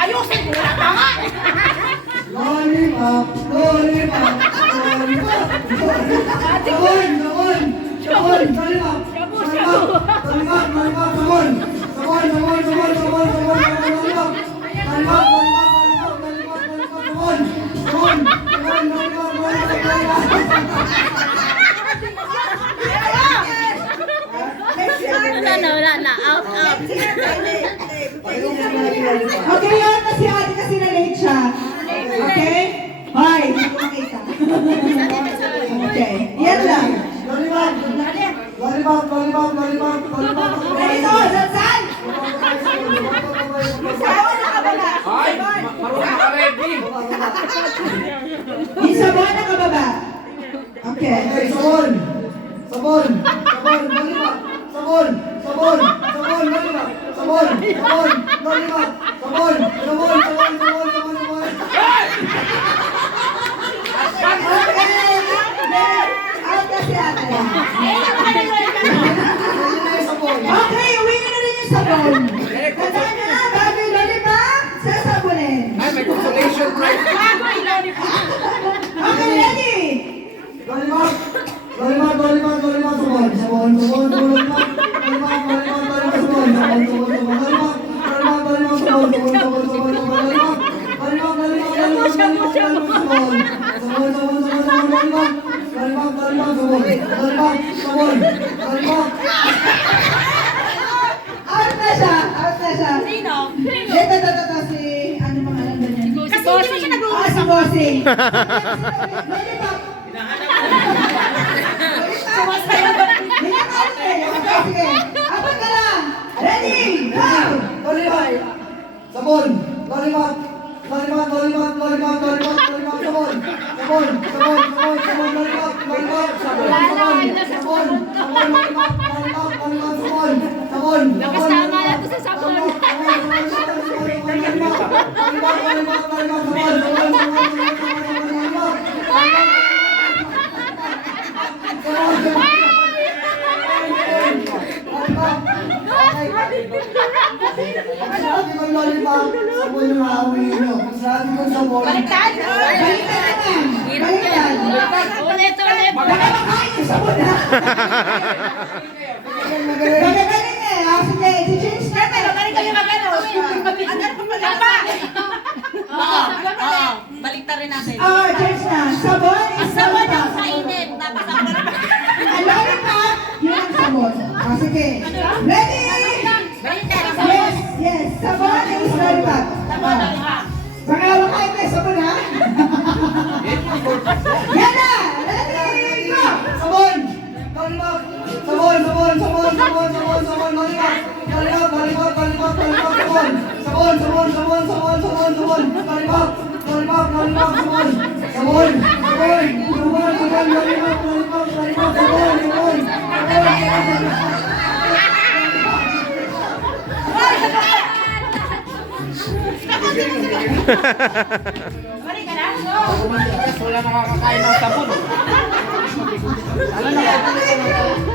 Ayusin ko na tama! Lollipop, lollipop, lollipop. Sabon, sabon, sabon, lollipop. Lollipop, lollipop, sabon. Sabon, sabon, sabon, sabon, sabon, lollipop. Lollipop, lollipop, lollipop, lollipop, sabon. Sabon, sabon, lollipop, lollipop, Wala na. Out. Okay, yan kasi ate kasi na-late siya. Okay? Hoy, hindi ko makita. Okay, yan lang. lollipop. Lollipop, lollipop, lollipop, lollipop. Ganito, saan? Sabon na ka ba ba? Ay, marunong ka ready. Yung sabon na ka ba ba? Okay. Okay, sabon. Sabon, sabon, lollipop. Sabon, sabon, sabon, lollipop. Sabon, sabon, lollipop. Sabon, sabon, sabon, sabon, sabon, sabon. Out kasi ate. Ayun na yung sabon. Okay, uwi na rin yung sabon. Tandaan nyo na, bago yung lollipop, sasabunin. Ay, may consolation prize. Okay, ready? Lollipop, lollipop, lollipop, lollipop, sabon, sabon, sabon, sabon, lollipop. Lollipop, lollipop, lollipop, sabon, sabon, sabon, sabon, lollipop. Lollipop, lollipop, sabon, sabon, sabon, sabon, sabon, lollipop. Lollipop, lollipop, lollipop, lollipop, lollipop, sabon. Sabon, sabon, sabon, sabon, lollipop. Lollipop, lollipop, sabon. Lollipop, sabon, lollipop. Out na siya, out na siya. Sino? Ito, si, ano pangalan ba niya? Kasi hindi mo siya nag-uusap. Si Bossing. Lollipop. Sumasayaw. Hindi na out eh. Okay, sige. Apat ka lang. Ready, go! Lollipop, sabon, lollipop, lollipop, lollipop, lollipop, lollipop, lollipop, sabon, sabon, sabon, sabon, sabon, lollipop, lollipop, sabon, sabon, sabon, sabon, lollipop, lollipop, lollipop, sabon, sabon, Lakas sabon, tama na to sa sabon. sabon, sabon, sabon, sabon, sabon, lollipop, lollipop, lollipop, lollipop, sabon, sabon, sabon, sabi kong lollipop, sabon yung hawin nyo. Sabi kong sabon. Baliktad. Baliktad naman. Baliktad. Ulit. Nakakakain yung sabon ha. Magagaling eh. Sige, i-change natin. Magaling kayo mag-ano. Hanggang pa pala pa. Oo. Baliktad rin natin. Oh, change na. Sabon is Sabon lollipop. ang kainin. Tapos ang Ang lollipop, yun ang sabon. Sige. Ready? Baliktad. Yes, yes. Sabon is lollipop. Pangalawa kayo may sabon ha? Yan na! Ready? Go! Sabon! Lollipop! Sabon, sabon, sabon, sabon, sabon, sabon, lollipop! Lollipop, lollipop, lollipop, lollipop, sabon! Sabon, sabon, sabon, sabon, sabon, sabon, lollipop! Lollipop, lollipop, sabon! Sabon, sabon, sabon, sabon, lollipop, lollipop, lollipop, sabon, sabon, Balik ka na. Wala nakakakain ng sabon. Ready?